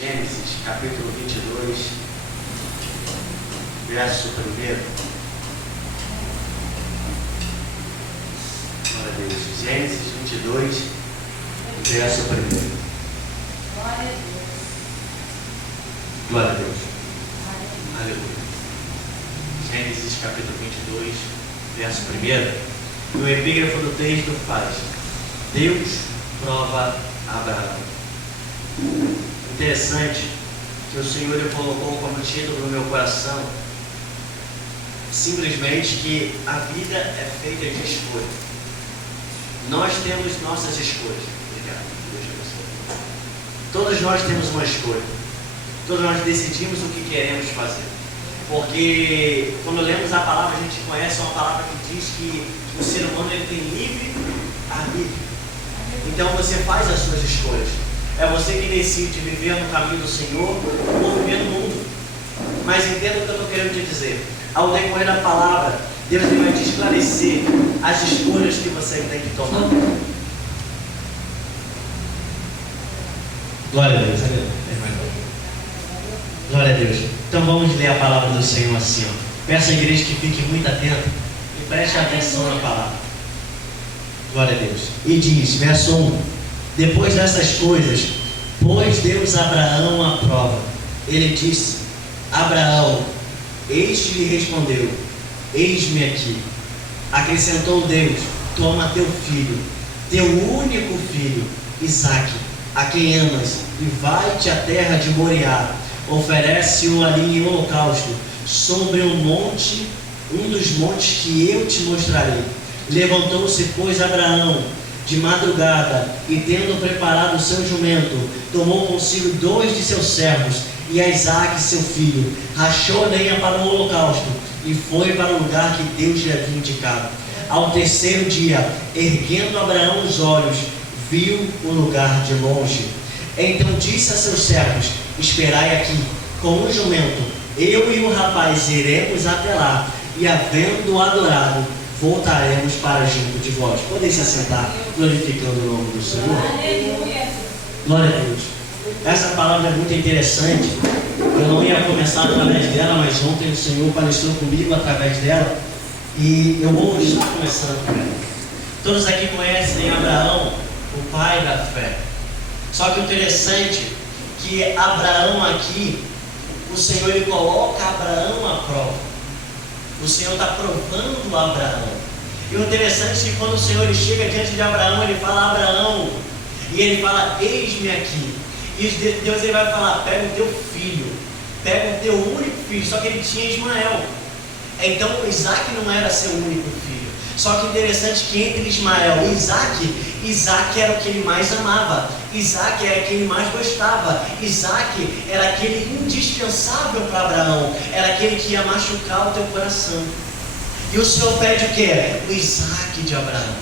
Gênesis, capítulo 22, verso 1. Glória a Deus. Gênesis 22, verso 1. Glória a Deus. Glória a Deus. Aleluia. Gênesis, capítulo 22, verso 1. E o epígrafo do texto faz: Deus prova Abraão. Interessante que o Senhor colocou como título no meu coração simplesmente que a vida é feita de escolha. Nós temos nossas escolhas. Obrigado, Deus abençoe. Todos nós temos uma escolha. Todos nós decidimos o que queremos fazer. Porque quando lemos a palavra, a gente conhece uma palavra que diz que o ser humano ele tem livre arbítrio. Então você faz as suas escolhas. É você que decide viver no caminho do Senhor ou viver no mundo. Mas entenda o que eu estou querendo te dizer. Ao decorrer da palavra, Deus vai te esclarecer as escolhas que você tem que tomar. Glória a Deus. Glória a Deus. Então vamos ler a palavra do Senhor assim. Peço à igreja que fique muito atenta e preste atenção na palavra. Glória a Deus. E diz, verso 1. Depois dessas coisas, pôs Deus Abraão à prova. Ele disse: Abraão, este lhe respondeu: Eis-me aqui. Acrescentou Deus: Toma teu filho, teu único filho, Isaque, a quem amas, e vai-te à terra de Moriá. Oferece-o ali em holocausto, sobre um monte, um dos montes que eu te mostrarei. Levantou-se, pois, Abraão de madrugada, e tendo preparado o seu jumento, tomou consigo 2 de seus servos e a Isaque seu filho, rachou a lenha para o holocausto e foi para o lugar que Deus lhe havia indicado. Ao terceiro dia, erguendo Abraão os olhos, viu o lugar de longe. Então disse a seus servos: Esperai aqui com o jumento, eu e o rapaz iremos até lá, e havendo adorado, voltaremos para junto de vós. Podem se assentar, glorificando o nome do Senhor. Aleluia. Glória a Deus. Essa palavra é muito interessante. Eu não ia começar através dela, mas ontem o Senhor palestrou comigo através dela. E eu vou estar começando com ela. Todos aqui conhecem Abraão, o pai da fé. Só que o interessante é que Abraão aqui, o Senhor ele coloca Abraão à prova. O Senhor está provando Abraão. E o interessante é que quando o Senhor ele chega diante de Abraão, ele fala: Abraão, e ele fala: eis-me aqui. E Deus ele vai falar: pega o teu filho, pega o teu único filho. Só que ele tinha Ismael. Então Isaque não era seu único filho. Só que interessante que entre Ismael e Isaque era o que ele mais amava. Isaque era quem ele mais gostava. Isaque era aquele indispensável para Abraão. Era aquele que ia machucar o teu coração. E o Senhor pede o quê? O Isaque de Abraão.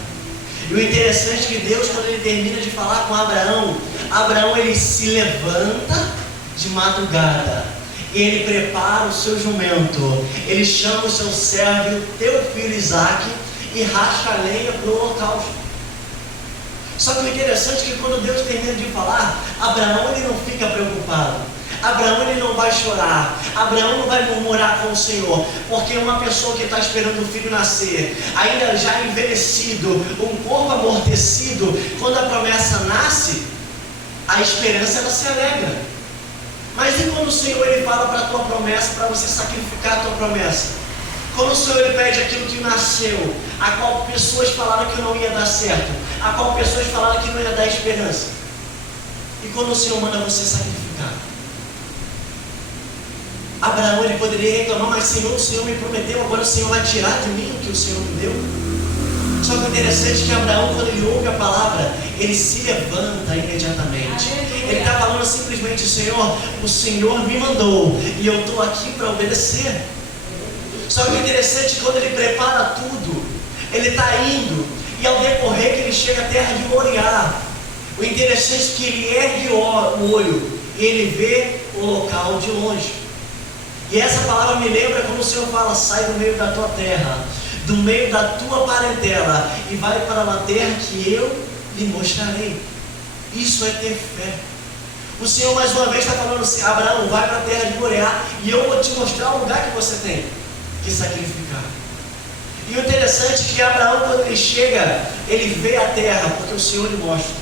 E o interessante é que Deus, quando ele termina de falar com Abraão ele se levanta de madrugada. Ele prepara o seu jumento. Ele chama o seu servo, teu filho Isaque, e racha a lenha para o holocausto. Só que o interessante é que quando Deus termina de falar, Abraão ele não fica preocupado. Abraão ele não vai chorar. Abraão não vai murmurar com o Senhor. Porque uma pessoa que está esperando o filho nascer, ainda já envelhecido, um corpo amortecido, quando a promessa nasce, a esperança ela se alegra. Mas e quando o Senhor ele fala para a tua promessa, para você sacrificar a tua promessa? Quando o Senhor ele pede aquilo que nasceu, a qual pessoas falaram que não ia dar certo, a qual pessoas falaram que não ia dar esperança. E quando o Senhor manda você sacrificar? Abraão ele poderia reclamar: mas Senhor, o Senhor me prometeu, agora o Senhor vai tirar de mim o que o Senhor me deu. Só que o interessante é que Abraão, quando ele ouve a palavra, ele se levanta imediatamente. Ele está falando simplesmente: Senhor, o Senhor me mandou e eu estou aqui para obedecer. Só que o interessante é que quando ele prepara tudo, ele está indo, e ao decorrer que ele chega à terra de Moriá, o interessante é que ele ergue o olho e ele vê o local de longe. E essa palavra me lembra quando o Senhor fala: sai do meio da tua terra, do meio da tua parentela, e vai para uma terra que eu lhe mostrarei. Isso é ter fé. O Senhor mais uma vez está falando assim: Abraão, vai para a terra de Moriá e eu vou te mostrar o lugar que você tem que sacrificar. E o interessante é que Abraão, quando ele chega, ele vê a terra, porque o Senhor lhe mostra.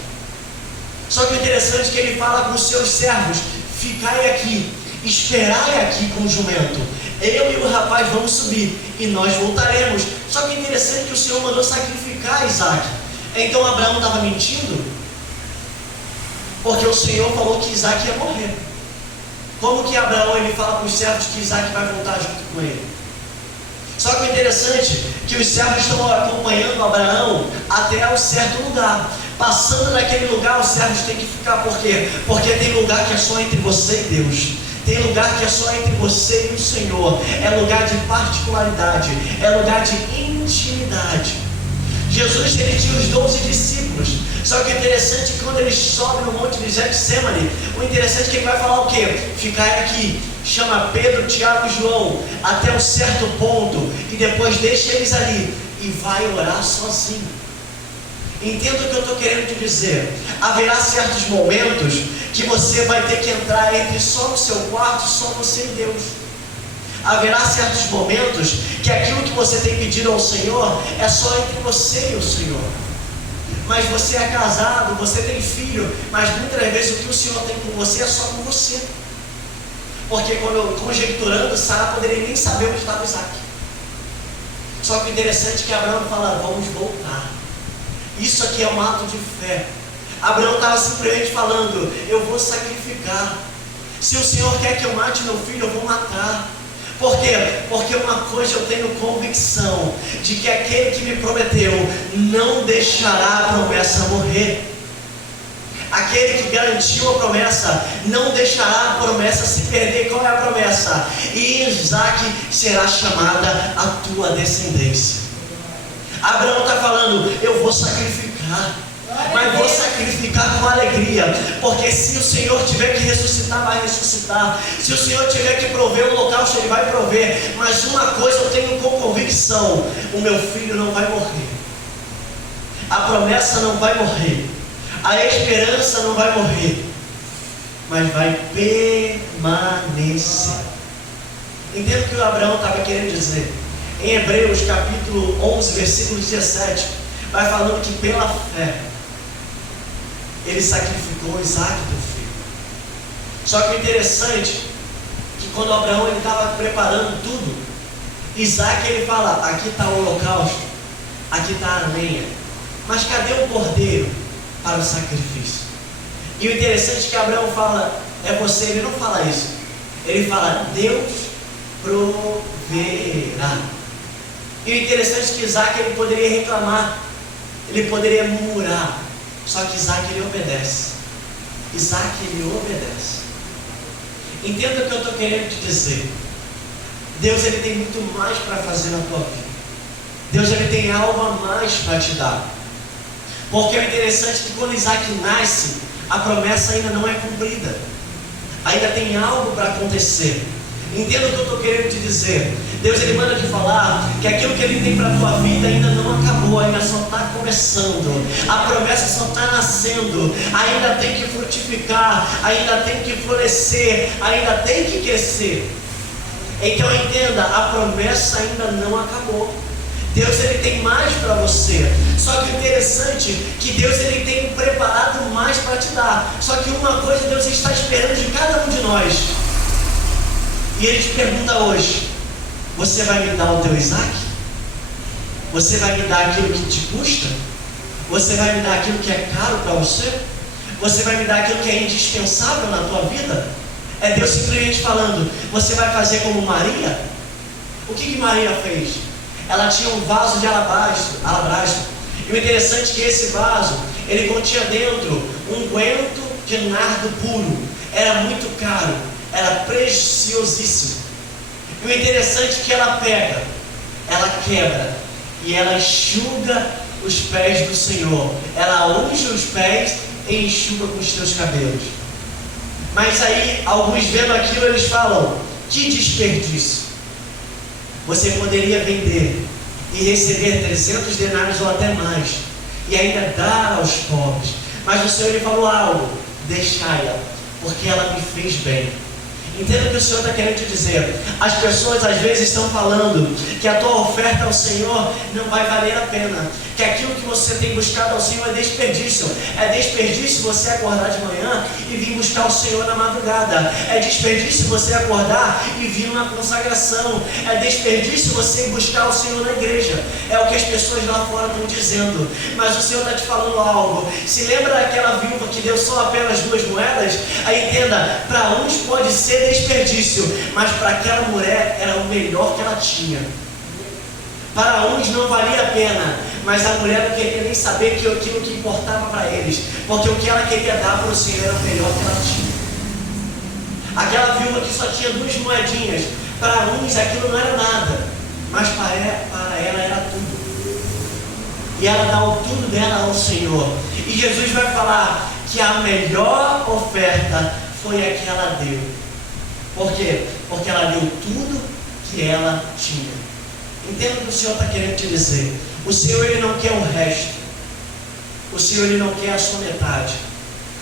Só que o interessante é que ele fala com os seus servos: ficai aqui, esperai aqui com o jumento. Eu e o rapaz vamos subir e nós voltaremos. Só que é interessante que o Senhor mandou sacrificar Isaac. Então Abraão estava mentindo? Porque o Senhor falou que Isaac ia morrer. Como que Abraão ele fala para os servos que Isaac vai voltar junto com ele? Só que o interessante é que os servos estão acompanhando Abraão até um certo lugar. Passando naquele lugar, os servos têm que ficar. Por quê? Porque tem lugar que é só entre você e Deus. Tem lugar que é só entre você e o Senhor. É lugar de particularidade. É lugar de intimidade. Jesus, ele tinha os 12 discípulos. Só que o interessante é que quando ele sobe no monte de Getsemane, o interessante é que ele vai falar o quê? Ficai aqui, chama Pedro, Tiago e João até um certo ponto e depois deixa eles ali e vai orar sozinho. Entenda o que eu estou querendo te dizer. Haverá certos momentos que você vai ter que entrar entre só no seu quarto, só você e Deus. Haverá certos momentos que aquilo que você tem pedido ao Senhor é só entre você e o Senhor. Mas você é casado, você tem filho, mas muitas vezes o que o Senhor tem com você é só com você. Porque quando conjecturando, Sara poderia nem saber onde estava Isaac. Só que o interessante é que Abraão fala: vamos voltar. Isso aqui é um ato de fé. Abraão estava simplesmente falando: eu vou sacrificar. Se o Senhor quer que eu mate meu filho, eu vou matar. Por quê? Porque uma coisa eu tenho convicção, de que aquele que me prometeu não deixará a promessa morrer. Aquele que garantiu a promessa não deixará a promessa se perder. Qual é a promessa? E Isaac será chamada a tua descendência. Abraão está falando: eu vou sacrificar, mas vou sacrificar com alegria, porque se o Senhor tiver que ressuscitar, vai ressuscitar. Se o Senhor tiver que prover o holocausto, Ele vai prover. Mas uma coisa eu tenho com convicção: o meu filho não vai morrer, a promessa não vai morrer, a esperança não vai morrer, mas vai permanecer. Entenda o que o Abraão estava querendo dizer. Em Hebreus capítulo 11, versículo 17, vai falando que pela fé ele sacrificou Isaac, teu filho. Só que o interessante é que quando Abraão estava preparando tudo, Isaac ele fala: aqui está o holocausto, aqui está a lenha, mas cadê o cordeiro para o sacrifício? E o interessante é que Abraão fala: é você. Ele não fala isso, ele fala: Deus proverá. E o interessante é que Isaac ele poderia reclamar, ele poderia murmurar, só que Isaac ele obedece. Isaac ele obedece. Entenda o que eu estou querendo te dizer. Deus ele tem muito mais para fazer na tua vida. Deus ele tem algo a mais para te dar. Porque é interessante que quando Isaac nasce, a promessa ainda não é cumprida. Ainda tem algo para acontecer. Entenda o que eu estou querendo te dizer. Deus ele manda te falar que aquilo que Ele tem para a tua vida ainda não acabou, ainda só está começando. A promessa só está nascendo. Ainda tem que frutificar, ainda tem que florescer, ainda tem que crescer. Então entenda, a promessa ainda não acabou. Deus ele tem mais para você. Só que o interessante é que Deus ele tem preparado mais para te dar. Só que uma coisa Deus está esperando de cada um de nós. E Ele te pergunta hoje: você vai me dar o teu Isaac? Você vai me dar aquilo que te custa? Você vai me dar aquilo que é caro para você? Você vai me dar aquilo que é indispensável na tua vida? É Deus simplesmente falando: você vai fazer como Maria? O que Maria fez? Ela tinha um vaso de alabastro. E o interessante é que esse vaso, ele continha dentro um unguento de nardo puro. Era muito caro, era preciosíssimo. E o interessante é que ela pega, ela quebra e ela enxuga os pés do Senhor. Ela unge os pés e enxuga com os teus cabelos. Mas aí, alguns vendo aquilo, eles falam: que desperdício! Você poderia vender e receber 300 denários ou até mais, e ainda dar aos pobres. Mas o Senhor ele falou algo: deixai-a, porque ela me fez bem. Entenda o que o Senhor está querendo te dizer. As pessoas às vezes estão falando que a tua oferta ao Senhor não vai valer a pena, que aquilo que você tem buscado ao Senhor é desperdício. É desperdício você acordar de manhã e vir buscar o Senhor na madrugada. É desperdício você acordar e vir numa consagração. É desperdício você ir buscar o Senhor na igreja. É o que as pessoas lá fora estão dizendo. Mas o Senhor está te falando algo. Se lembra daquela viúva que deu só apenas 2 moedas? Aí entenda, para uns pode ser desperdício, mas para aquela mulher era o melhor que ela tinha. Para uns não valia a pena, mas a mulher não queria nem saber aquilo que importava para eles, porque o que ela queria dar para o Senhor era o melhor que ela tinha. Aquela viúva que só tinha 2 moedinhas, para uns aquilo não era nada, mas para ela era tudo. E ela dá o tudo dela ao Senhor. E Jesus vai falar que a melhor oferta foi a que ela deu. Por quê? Porque ela deu tudo que ela tinha. Entenda o que o Senhor está querendo te dizer. O Senhor, Ele não quer o resto. O Senhor, Ele não quer a sua metade.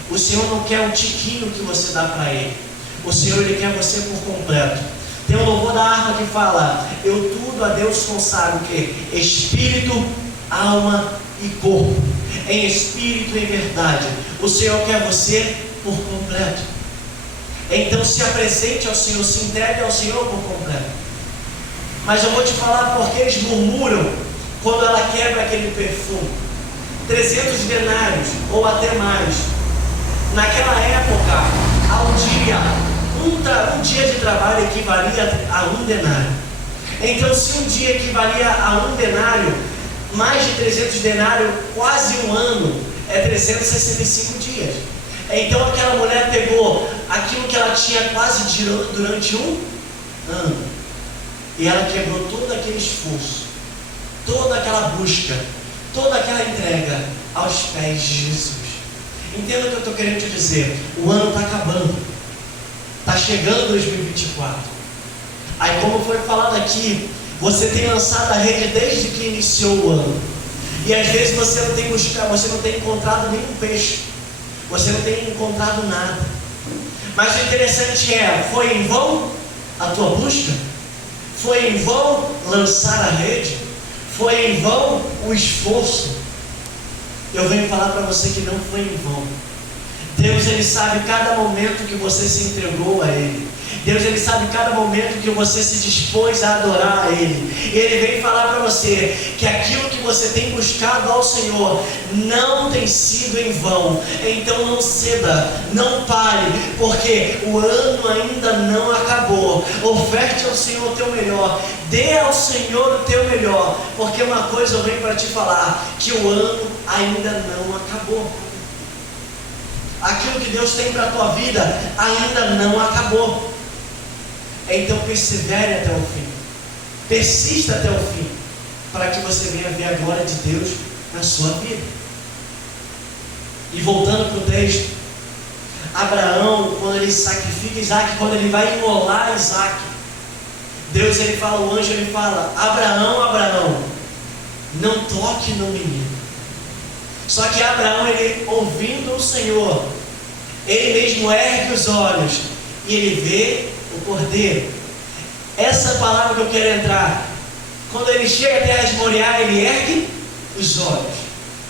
O Senhor não quer um tiquinho que você dá para Ele. O Senhor, Ele quer você por completo. Tem um louvor da harpa que fala: eu tudo a Deus consagro, o quê? Espírito, alma e corpo. Em espírito e em verdade. O Senhor quer você por completo. Então se apresente ao Senhor, se entregue ao Senhor por completo. Mas eu vou te falar porque eles murmuram quando ela quebra aquele perfume. 300 denários ou até mais. Naquela época, um dia de trabalho equivalia a 1 denário. Então se um dia equivalia a 1 denário, mais de 300 denários, quase um ano, é 365 dias. Então aquela mulher pegou aquilo que ela tinha quase durante 1 ano, e ela quebrou todo aquele esforço, toda aquela busca, toda aquela entrega aos pés de Jesus. Entenda o que eu estou querendo te dizer. O ano está acabando, está chegando 2024. Aí, como foi falado aqui, você tem lançado a rede desde que iniciou o ano, e às vezes você não tem buscado, você não tem encontrado nenhum peixe, você não tem encontrado nada. Mas o interessante é, foi em vão a tua busca? Foi em vão lançar a rede? Foi em vão o esforço? Eu venho falar para você que não foi em vão. Deus, Ele sabe cada momento que você se entregou a Ele. Deus, Ele sabe cada momento que você se dispôs a adorar a Ele. E Ele vem falar para você que aquilo que você tem buscado ao Senhor não tem sido em vão. Então não ceda, não pare, porque o ano ainda não acabou. Oferte ao Senhor o teu melhor, dê ao Senhor o teu melhor, porque uma coisa eu venho para te falar, que o ano ainda não acabou. Aquilo que Deus tem para a tua vida ainda não acabou. Então persevere até o fim, persista até o fim, para que você venha ver a glória de Deus na sua vida. E voltando para o texto, Abraão, quando ele sacrifica Isaac, quando ele vai imolar Isaac, Deus, ele fala, o anjo, ele fala: Abraão, Abraão, não toque no menino. Só que Abraão, ele ouvindo o Senhor, ele mesmo ergue os olhos e ele vê o cordeiro. Essa palavra que eu quero entrar, quando ele chega à terra de Moriá, ele ergue os olhos,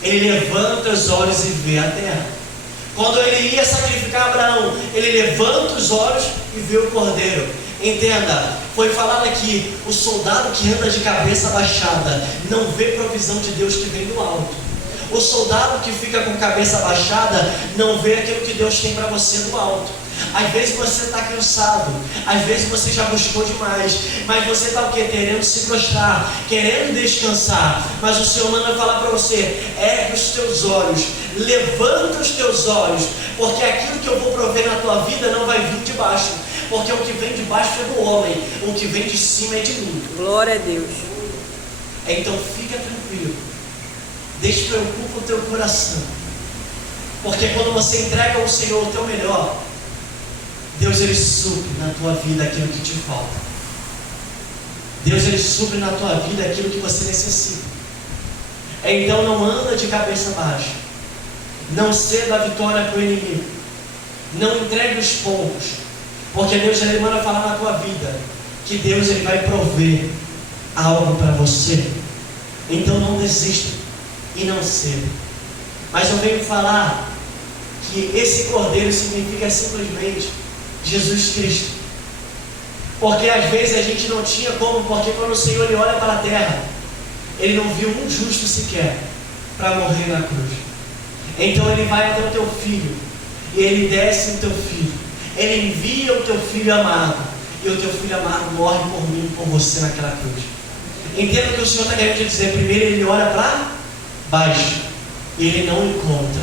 ele levanta os olhos e vê a terra. Quando ele ia sacrificar Abraão, ele levanta os olhos e vê o cordeiro. Entenda, foi falado aqui, o soldado que anda de cabeça baixada não vê provisão de Deus que vem do alto. O soldado que fica com cabeça baixada não vê aquilo que Deus tem para você do alto. Às vezes você está cansado, às vezes você já buscou demais, mas você está o quê? Querendo se prostrar, querendo descansar. Mas o Senhor manda falar para você: ergue os teus olhos, levanta os teus olhos, porque aquilo que eu vou prover na tua vida não vai vir de baixo, porque o que vem de baixo é do homem, o que vem de cima é de mim. Glória a Deus. Então fica tranquilo, despreocupa o teu coração, porque quando você entrega ao Senhor o teu melhor, Deus, ele supre na tua vida aquilo que te falta. Deus, ele supre na tua vida aquilo que você necessita. Então não anda de cabeça baixa, não ceda a vitória para o inimigo, Não entregue os poucos, porque Deus ele manda falar na tua vida que Deus ele vai prover algo para você. Então não desista e não ceda. Mas eu venho falar que esse cordeiro significa simplesmente Jesus Cristo. Porque às vezes a gente não tinha como, porque quando o Senhor ele olha para a terra, ele não viu um justo sequer para morrer na cruz. Então ele vai até o teu filho, e ele desce no teu filho, ele envia o teu filho amado, e o teu filho amado morre por mim, por você naquela cruz. Entenda o que o Senhor está querendo te dizer. Primeiro ele olha para baixo, e ele não encontra.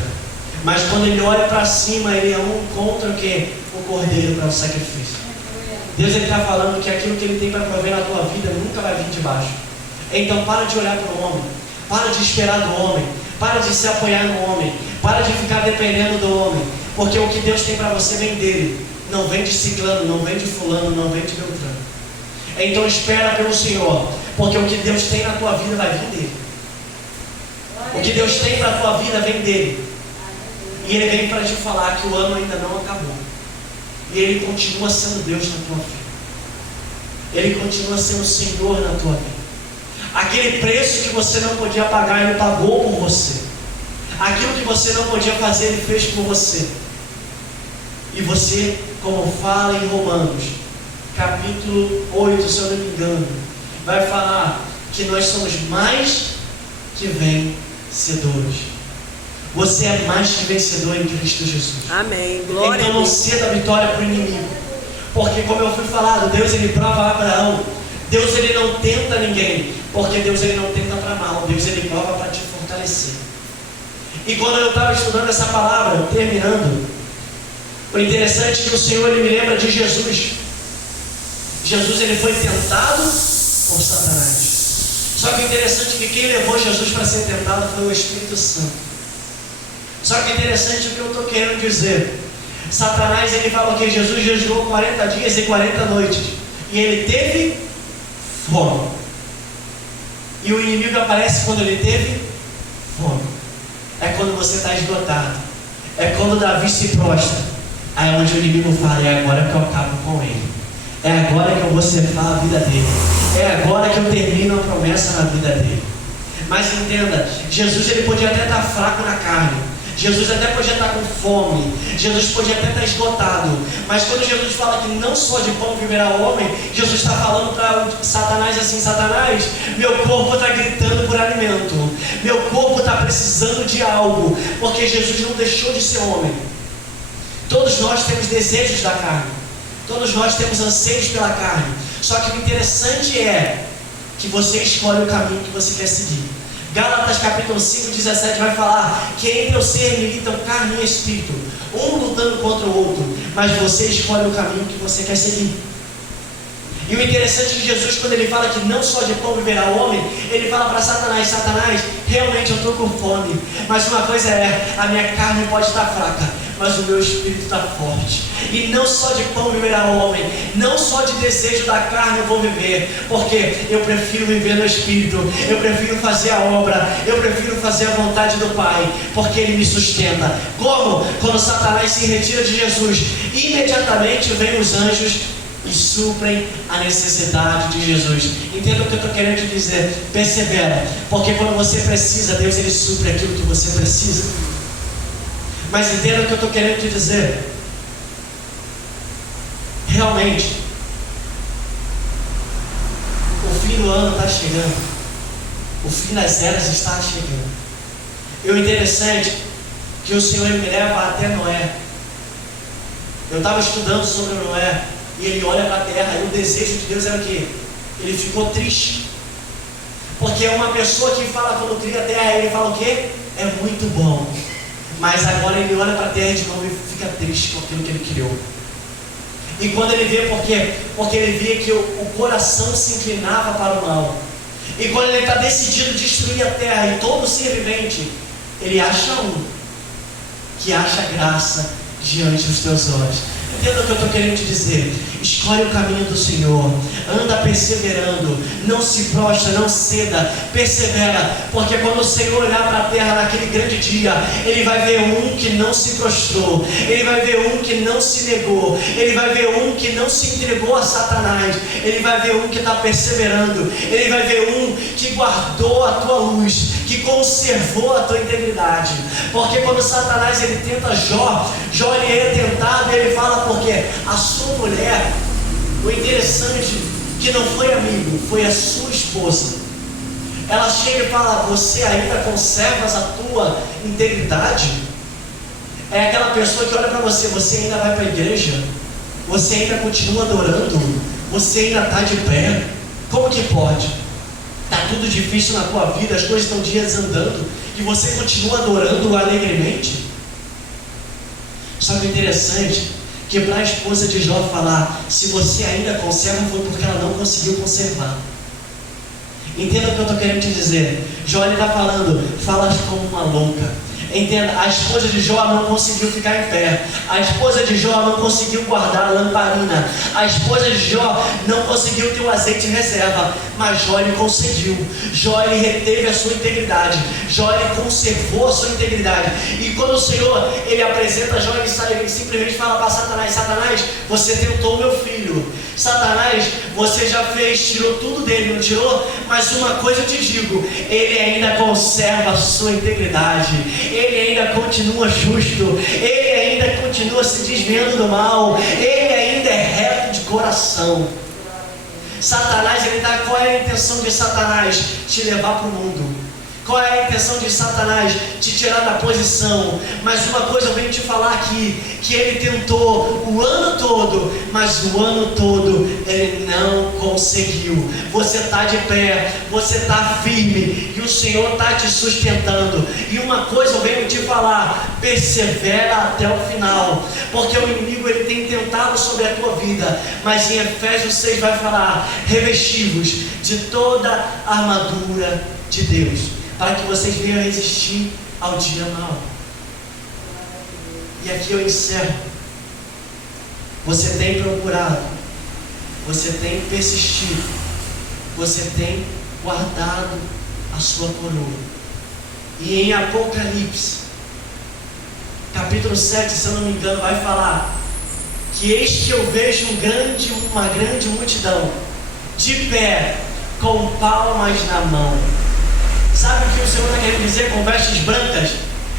Mas quando ele olha para cima, ele não encontra o quê? O cordeiro para o sacrifício. Deus está falando que aquilo que ele tem para prover na tua vida nunca vai vir de baixo. Então para de olhar para o homem, para de esperar do homem, para de se apoiar no homem, para de ficar dependendo do homem, porque o que Deus tem para você vem dele, não vem de ciclano, não vem de fulano, não vem de beltrano. Então espera pelo Senhor, porque o que Deus tem na tua vida vai vir dele. O que Deus tem para a tua vida vem dele. E ele vem para te falar que o ano ainda não acabou. E ele continua sendo Deus na tua vida. Ele continua sendo o Senhor na tua vida. Aquele preço que você não podia pagar, ele pagou por você. Aquilo que você não podia fazer, ele fez por você. E você, como fala em Romanos, capítulo 8, se eu não me engano, vai falar que nós somos mais que vencedores. Você é mais que vencedor em Cristo Jesus. Amém. Glória então não ceda a vitória para o inimigo. Porque como eu fui falado, Deus ele prova Abraão. Deus ele não tenta ninguém. Porque Deus ele não tenta para mal. Deus ele prova para te fortalecer. E quando eu estava estudando essa palavra, terminando, o interessante é que o Senhor ele me lembra de Jesus. Jesus ele foi tentado por Satanás. Só que o interessante é que quem levou Jesus para ser tentado foi o Espírito Santo. Só que interessante o que eu estou querendo dizer. Satanás ele fala que Jesus jejuou 40 dias e 40 noites. E ele teve fome. E o inimigo aparece quando ele teve fome. É quando você está esgotado. É quando Davi se prostra. Aí é onde o inimigo fala, é agora que eu acabo com ele. É agora que eu vou ceifar a vida dele. É agora que eu termino a promessa na vida dele. Mas entenda, Jesus ele podia até estar fraco na carne. Jesus até podia estar com fome, Jesus podia até estar esgotado, mas quando Jesus fala que não só de pão viverá o homem, Jesus está falando para Satanás assim: Satanás, meu corpo está gritando por alimento, meu corpo está precisando de algo, porque Jesus não deixou de ser homem. Todos nós temos desejos da carne, todos nós temos anseios pela carne, só que o interessante é que você escolhe o caminho que você quer seguir. Gálatas capítulo 5, 17 vai falar que em teu ser militam carne e espírito, um lutando contra o outro, mas você escolhe o caminho que você quer seguir. E o interessante é que Jesus, quando ele fala que não só de pão viverá o homem, ele fala para Satanás: Satanás, realmente eu estou com fome, mas uma coisa é, a minha carne pode estar fraca, mas o meu espírito está forte. E não só de pão viverá o homem, não só de desejo da carne eu vou viver, porque eu prefiro viver no espírito, eu prefiro fazer a obra, eu prefiro fazer a vontade do Pai, porque Ele me sustenta. Como? Quando Satanás se retira de Jesus, imediatamente vem os anjos e suprem a necessidade de Jesus. Entenda o que eu estou querendo te dizer. Persevera, porque quando você precisa, Deus ele supre aquilo que você precisa. Mas entenda o que eu estou querendo te dizer. Realmente, o fim do ano está chegando, o fim das eras está chegando. E o interessante é que o Senhor me leva até Noé. Eu estava estudando sobre Noé, e ele olha para a terra, e o desejo de Deus era o quê? Ele ficou triste, porque é uma pessoa que fala quando cria a terra, ele fala o quê? É muito bom. Mas agora ele olha para a terra de novo e fica triste com aquilo que ele criou. E quando ele vê, por quê? Porque ele via que o coração se inclinava para o mal. E quando ele está decidido destruir a terra e todo ser vivente, ele acha um que acha graça diante dos teus olhos. Entenda o que eu estou querendo te dizer. Escolhe o caminho do Senhor, anda perseverando, não se prostra, não ceda, persevera, porque quando o Senhor olhar para a terra naquele grande dia, Ele vai ver um que não se prostrou, Ele vai ver um que não se negou, Ele vai ver um que não se entregou a Satanás, Ele vai ver um que está perseverando, Ele vai ver um que guardou a tua luz, que conservou a tua integridade. Porque quando Satanás ele tenta Jó ele é tentado e ele fala, porque a sua mulher, o interessante que não foi amigo, foi a sua esposa. Ela chega e fala, você ainda conservas a tua integridade? É aquela pessoa que olha para você, você ainda vai para a igreja? Você ainda continua adorando? Você ainda está de pé? Como que pode? Está tudo difícil na tua vida, as coisas estão desandando e você continua adorando alegremente? Só que o interessante, que para a esposa de Jó falar, se você ainda conserva, foi porque ela não conseguiu conservar. Entenda o que eu estou querendo te dizer. Jó está falando, fala como uma louca. Entenda, a esposa de Jó não conseguiu ficar em pé. A esposa de Jó não conseguiu guardar a lamparina. A esposa de Jó não conseguiu ter o azeite em reserva. Mas Jó ele conseguiu. Jó ele reteve a sua integridade. Jó ele conservou a sua integridade. E quando o Senhor ele apresenta Jó, ele simplesmente fala para Satanás, Satanás, você tentou meu filho. Satanás, você já fez, tirou tudo dele, não tirou? Mas uma coisa eu te digo, ele ainda conserva a sua integridade, ele ainda continua justo, ele ainda continua se desviando do mal, ele ainda é reto de coração. Satanás, qual é a intenção de Satanás? Te levar para o mundo. Qual é a intenção de Satanás? Te tirar da posição. Mas uma coisa eu venho te falar aqui, que ele tentou o ano todo, mas o ano todo ele não conseguiu. Você está de pé, você está firme, e o Senhor está te sustentando. E uma coisa eu venho te falar, persevera até o final, porque o inimigo ele tem tentado sobre a tua vida, mas em Efésios 6 vai falar, revestivos de toda a armadura de Deus, para que vocês venham resistir ao dia mau. E aqui eu encerro. Você tem procurado, você tem persistido, você tem guardado a sua coroa. E em Apocalipse, capítulo 7, se eu não me engano, vai falar que eis que eu vejo uma grande multidão de pé, com palmas na mão. Sabe o que o Senhor está querendo dizer com vestes brancas?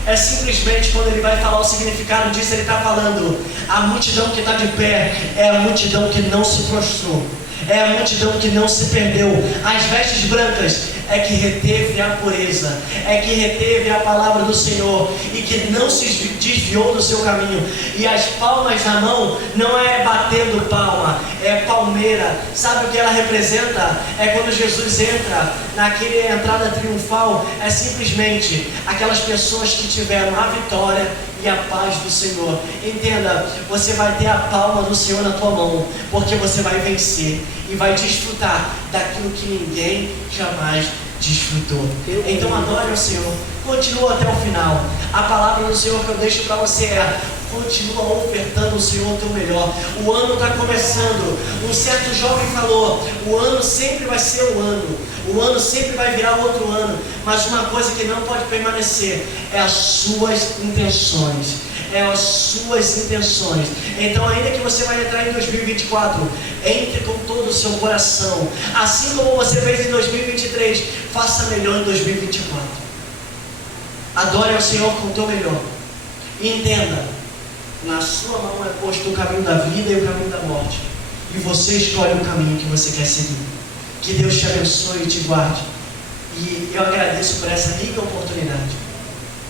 É simplesmente quando ele vai falar o significado disso, ele está falando, a multidão que está de pé é a multidão que não se prostrou, é a multidão que não se perdeu. As vestes brancas é que reteve a pureza, é que reteve a palavra do Senhor e que não se desviou do seu caminho. E as palmas na mão não é batendo palma, é palmeira. Sabe o que ela representa? É quando Jesus entra naquela entrada triunfal, é simplesmente aquelas pessoas que tiveram a vitória e a paz do Senhor. Entenda, você vai ter a palma do Senhor na tua mão, porque você vai vencer e vai desfrutar daquilo que ninguém jamais desfrutou. Então adore o Senhor, continua até o final. A palavra do Senhor que eu deixo para você é: continua ofertando ao Senhor o teu melhor. O ano está começando. Um certo jovem falou: o ano sempre vai ser um ano, o ano sempre vai virar outro ano, mas uma coisa que não pode permanecer é as suas intenções. É as suas intenções. Então, ainda que você vai entrar em 2024, entre com todo o seu coração, assim como você fez em 2023, faça melhor em 2024. Adore ao Senhor com o teu melhor. E entenda, na sua mão é posto o caminho da vida e o caminho da morte, e você escolhe o caminho que você quer seguir. Que Deus te abençoe e te guarde. E eu agradeço por essa rica oportunidade.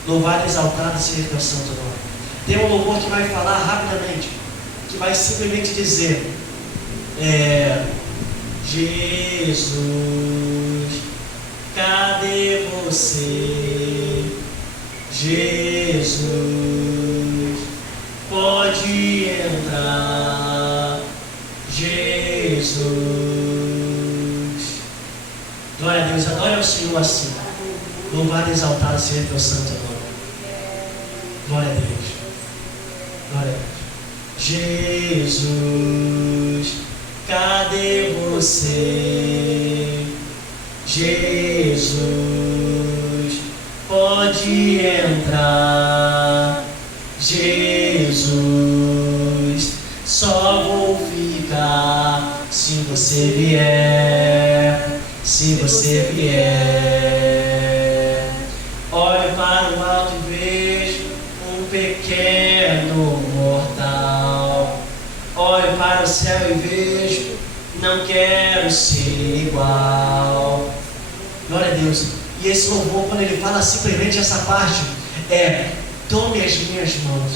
Louvado e exaltado seja teu santo nome. Tem um louvor que vai falar rapidamente, que vai simplesmente dizer: Jesus, cadê você? Jesus, pode entrar. Jesus. Glória a Deus, adore ao Senhor assim. Louvado e exaltado seja teu santo nome. Glória a Deus. Glória a Deus. Jesus, cadê você? Jesus, pode entrar. Jesus, só vou ficar se você vier, se você vier. Olho para o alto e vejo um pequeno mortal. Olho para o céu e vejo, não quero ser igual. Glória a Deus. E esse louvor, quando ele fala simplesmente essa parte, tome as minhas mãos.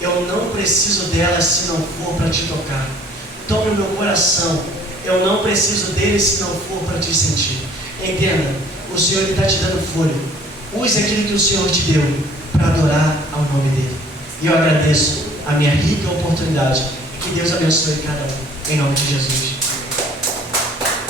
Eu não preciso delas se não for para te tocar. Tome o meu coração. Eu não preciso dele se não for para te sentir. Entenda, o Senhor está te dando fôlego. Use aquilo que o Senhor te deu para adorar ao nome dele. E eu agradeço a minha rica oportunidade. Que Deus abençoe cada um. Em nome de Jesus.